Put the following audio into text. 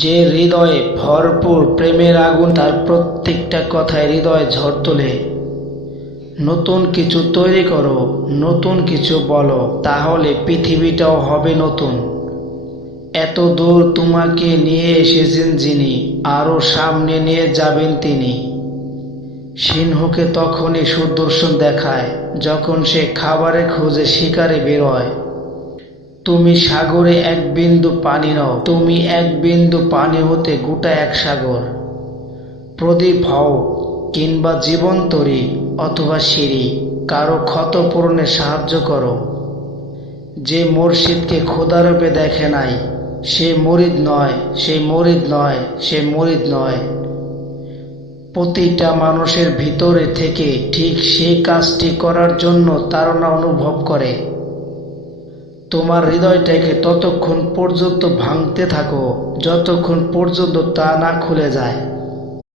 যে হৃদয়ে ভরপুর প্রেমের আগুন তার প্রত্যেকটা কথায় হৃদয় ঝড় তোলে। নতুন কিছু তৈরি করো, নতুন কিছু বলো, তাহলে পৃথিবীটাও হবে নতুন। এত দূর তোমাকে নিয়ে এসেছেন যিনি আরও সামনে নিয়ে যাবেন তিনি। সিংহকে তখনই সুদর্শন দেখায়, যখন সে খাবারের খোঁজে শিকারে বেরোয়। তুমি সাগরে এক বিন্দু পানি নাও, তুমি এক বিন্দু পানি হতে গোটা এক সাগর। প্রদীপ হও, কিংবা জীবন্তরী অথবা সিঁড়ি, কারও ক্ষত পূরণে সাহায্য করো। যে মুর্শিদকে খোদারূপে দেখে নাই, সে মরিদ নয়, সে মরিদ নয়, সে মরিদ নয়। প্রতিটা মানুষের ভিতরে থেকে ঠিক সেই কাজটি করার জন্য তারা অনুভব করে। তোমার হৃদয়টাকে ততক্ষণ পর্যন্ত ভাঙতে থাকো যতক্ষণ পর্যন্ত তা না খুলে যায়।